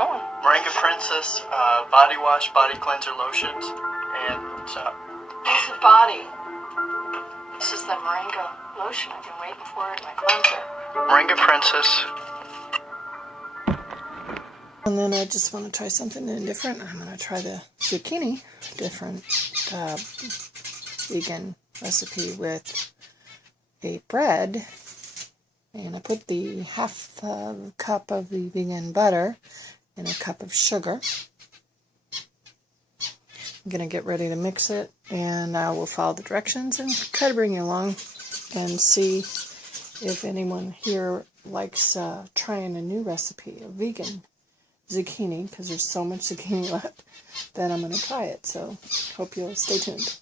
going. Moringa Princess body wash, body cleanser lotions, and This is body. This is the Moringa lotion. I've been waiting for it, my cleanser. Moringa Princess. And then I just want to try something different. I'm going to try the zucchini, different vegan recipe with a bread. And I put the half cup of the vegan butter and a cup of sugar. I'm going to get ready to mix it, and I will follow the directions and try to bring you along and see if anyone here likes trying a new recipe of vegan zucchini, because there's so much zucchini left that I'm going to try it. So hope you'll stay tuned.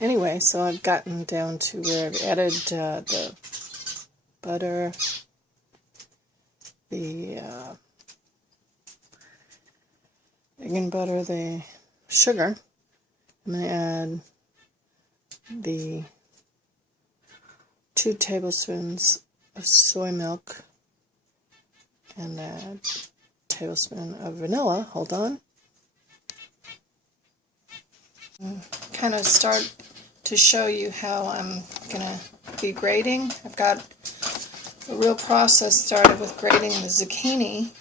Anyway, so I've gotten down to where I've added the butter, the vegan butter, the sugar. I'm going to add the 2 tablespoons of soy milk and a tablespoon of vanilla. Hold on. Kind of start to show you how I'm going to be grating. I've got a real process started with grating the zucchini.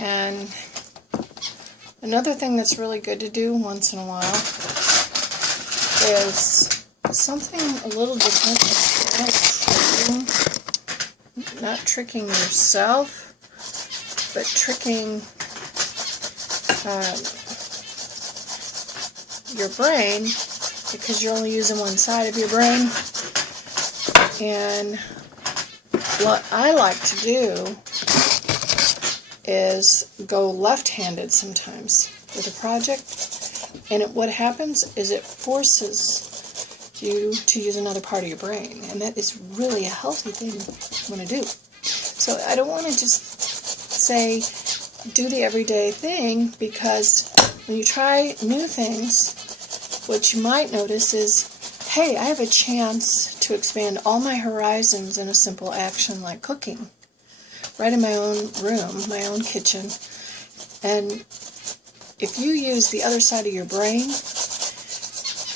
And another thing that's really good to do once in a while is something a little different. Not tricking yourself, but tricking your brain, because you're only using one side of your brain. And what I like to do is go left-handed sometimes with a project, and what happens is it forces you to use another part of your brain, and that is really a healthy thing you want to do. So I don't want to just say do the everyday thing, because when you try new things, what you might notice is, hey, I have a chance to expand all my horizons in a simple action like cooking, right in my own room, my own kitchen. And if you use the other side of your brain,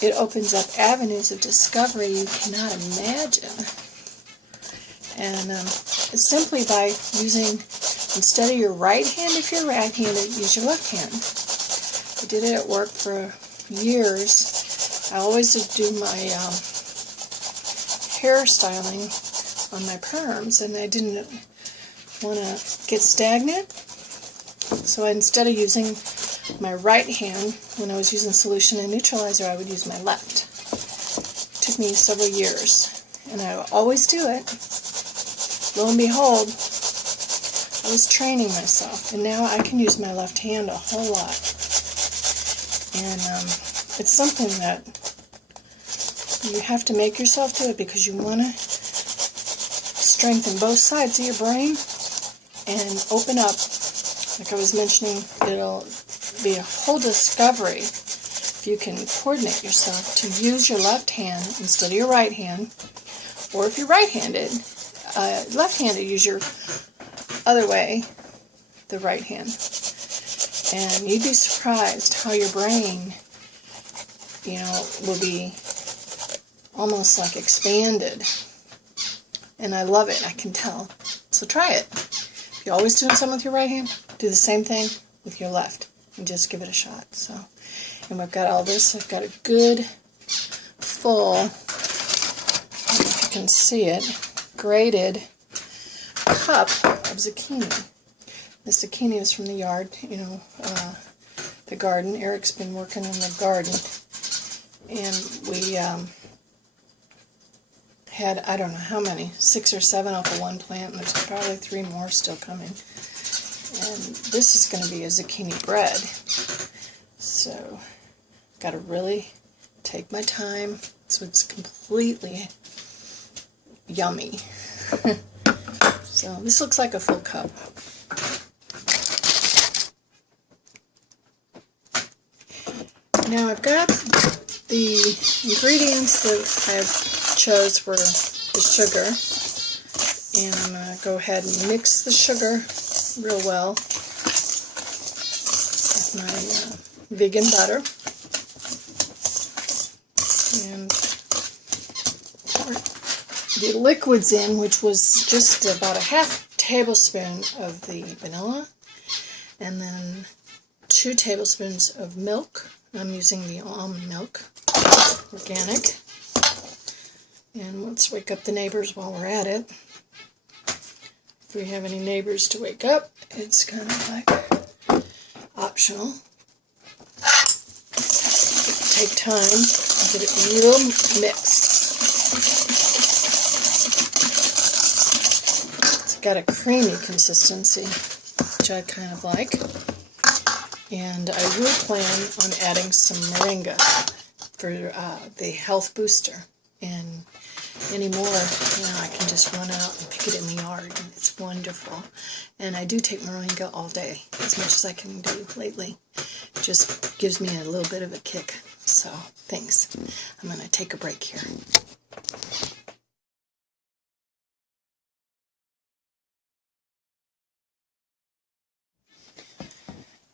it opens up avenues of discovery you cannot imagine. And it's simply by using, instead of your right hand, if you're right-handed, use your left hand. I did it at work for years. I always do my hair styling on my perms, and I didn't want to get stagnant. So instead of using my right hand, when I was using solution and neutralizer, I would use my left. It took me several years, and I always do it. Lo and behold, I was training myself, and now I can use my left hand a whole lot. And it's something that you have to make yourself do it, because you want to strengthen both sides of your brain and open up. Like I was mentioning, it'll be a whole discovery if you can coordinate yourself to use your left hand instead of your right hand. Or if you're right-handed, left-handed, use your other way, the right hand. And you'd be surprised how your brain, will be almost like expanded. And I love it, I can tell. So try it. If you're always doing something with your right hand, do the same thing with your left. And just give it a shot. So, and I've got all this. I've got a good, full, I don't know if you can see it, grated cup of zucchini. This zucchini is from the yard, the garden. Eric's been working in the garden. And we had, I don't know how many, 6 or 7 off of one plant, and there's probably 3 more still coming. And this is going to be a zucchini bread. So, got to really take my time so it's completely yummy. So, this looks like a full cup. Now I've got The ingredients that I chose were the sugar, and I'm going to go ahead and mix the sugar real well with my vegan butter, and pour the liquids in, which was just about a half tablespoon of the vanilla, and then 2 tablespoons of milk. I'm using the almond milk, organic. And let's wake up the neighbors while we're at it. If we have any neighbors to wake up, it's kind of like optional. Take time to get it real mixed. It's got a creamy consistency, which I kind of like. And I will plan on adding some moringa for the health booster. And anymore, I can just run out and pick it in the yard, and it's wonderful. And I do take moringa all day, as much as I can do lately. It just gives me a little bit of a kick. So, thanks. I'm going to take a break here.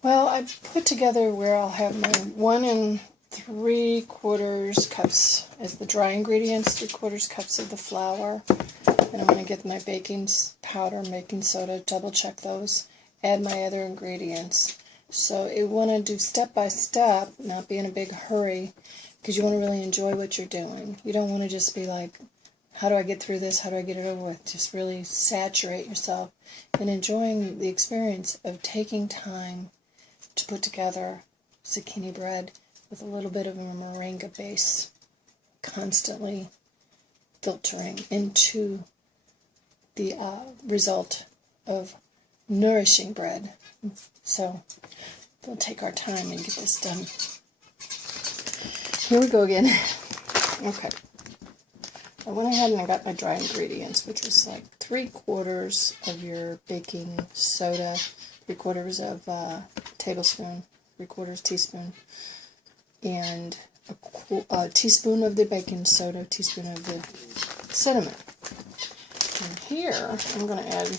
Well, I put together where I'll have my 1 3/4 cups as the dry ingredients, 3/4 cups of the flour, and I'm going to get my baking powder, baking soda, double check those, add my other ingredients. So you want to do step by step, not be in a big hurry, because you want to really enjoy what you're doing. You don't want to just be like, how do I get through this, how do I get it over with? Just really saturate yourself in enjoying the experience of taking time to put together zucchini bread with a little bit of a moringa base, constantly filtering into the result of nourishing bread. So we'll take our time and get this done. Here we go again. Okay. I went ahead and I got my dry ingredients, which was like 3/4 of your baking soda, 3/4 of tablespoon, 3/4 teaspoon, and a teaspoon of the baking soda, a teaspoon of the cinnamon. And here I'm going to add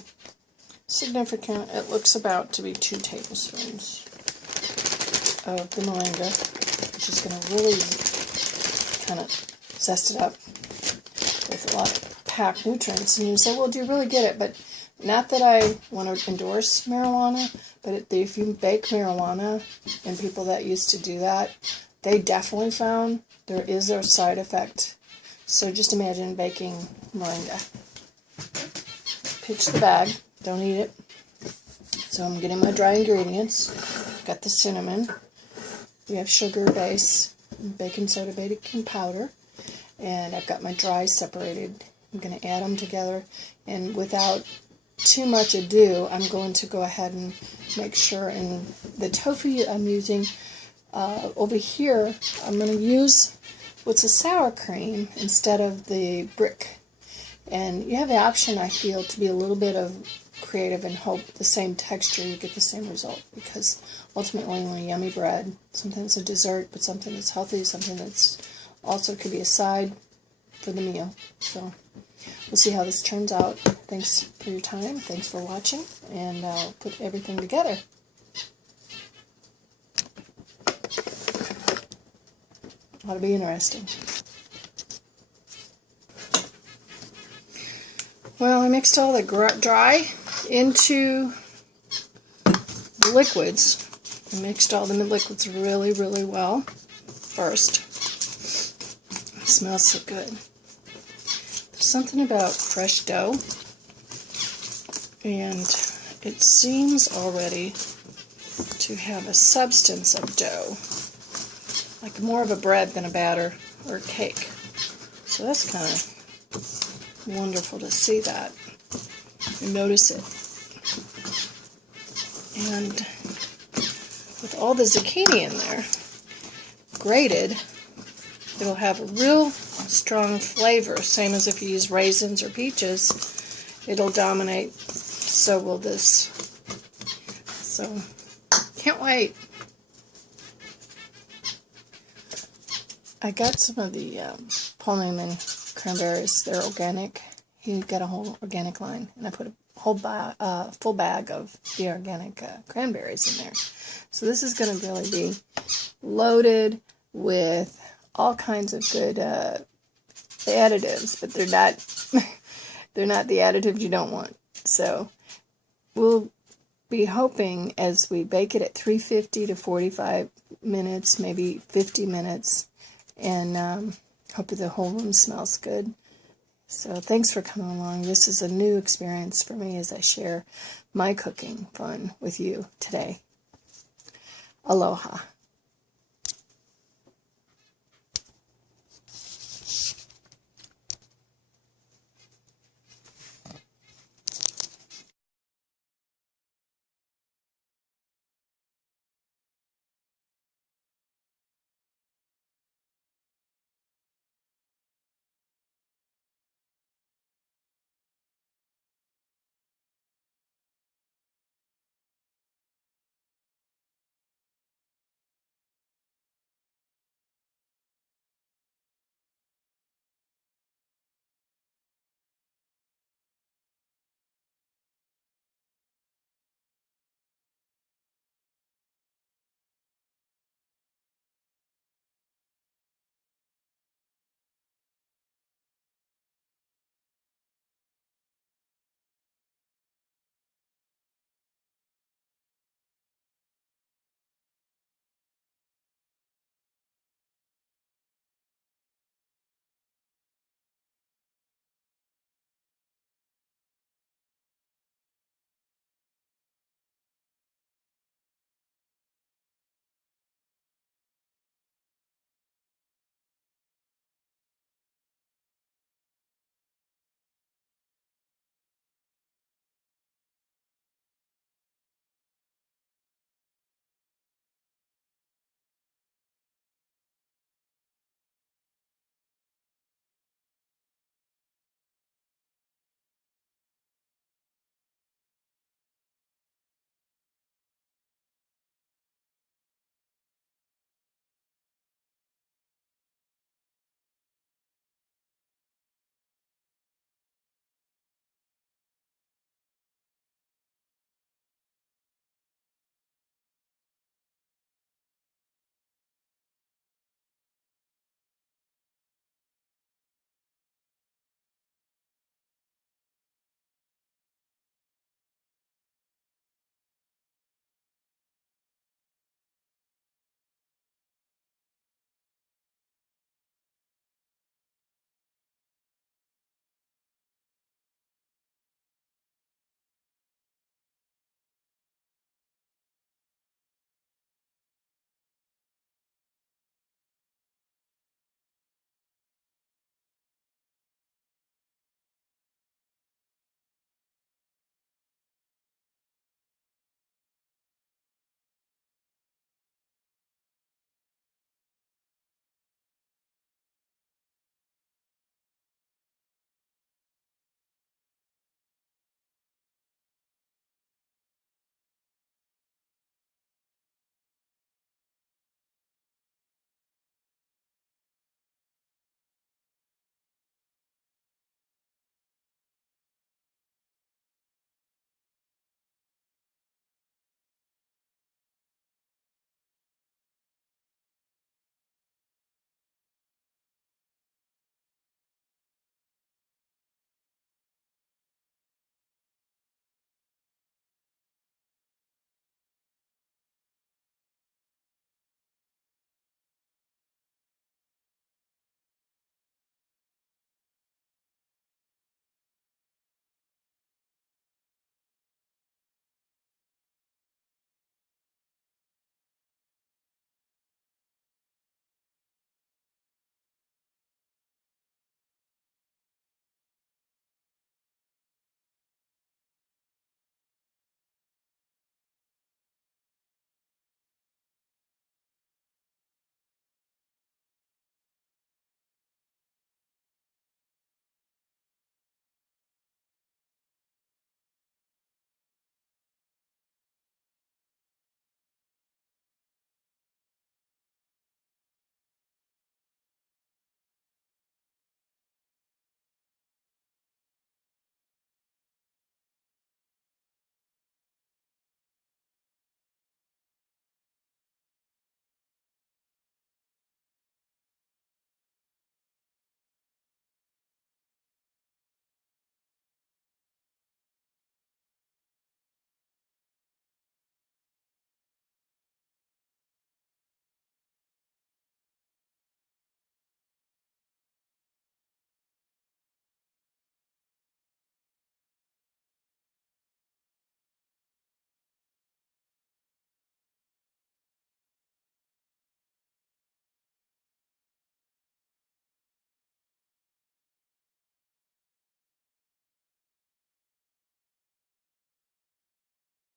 significant, it looks about to be 2 tablespoons of the moringa, which is going to really kind of zest it up with a lot of packed nutrients. And you say, well, do you really get it? But not that I want to endorse marijuana, but if you bake marijuana, and people that used to do that, they definitely found there is a side effect. So just imagine baking moringa. Pitch the bag, don't eat it. So I'm getting my dry ingredients. Got the cinnamon. We have sugar base, baking soda, baking powder, and I've got my dry separated. I'm going to add them together, and without too much ado, I'm going to go ahead and make sure. And the tofu I'm using over here, I'm going to use what's a sour cream instead of the brick. And you have the option, I feel, to be a little bit of creative and hope the same texture, you get the same result. Because ultimately, when a yummy bread, something that's a dessert, but something that's healthy, something that's also could be a side for the meal. So we'll see how this turns out. Thanks for your time. Thanks for watching. And I'll put everything together. Ought to be interesting. Well, I mixed all the dry into the liquids. I mixed all the liquids really, really well first. It smells so good. There's something about fresh dough, and it seems already to have a substance of dough, like more of a bread than a batter or a cake. So that's kind of wonderful to see that and notice it. And with all the zucchini in there, grated, it'll have a real strong flavor, same as if you use raisins or peaches. It'll dominate. So will this. So, can't wait. I got some of the Plott cranberries. They're organic. He got a whole organic line, and I put a whole full bag of the organic cranberries in there. So this is going to really be loaded with all kinds of good additives, but they're not they're not the additives you don't want. So we'll be hoping, as we bake it at 350 to 45 minutes, maybe 50 minutes, and hope that the whole room smells good. So thanks for coming along. This is a new experience for me as I share my cooking fun with you today. Aloha.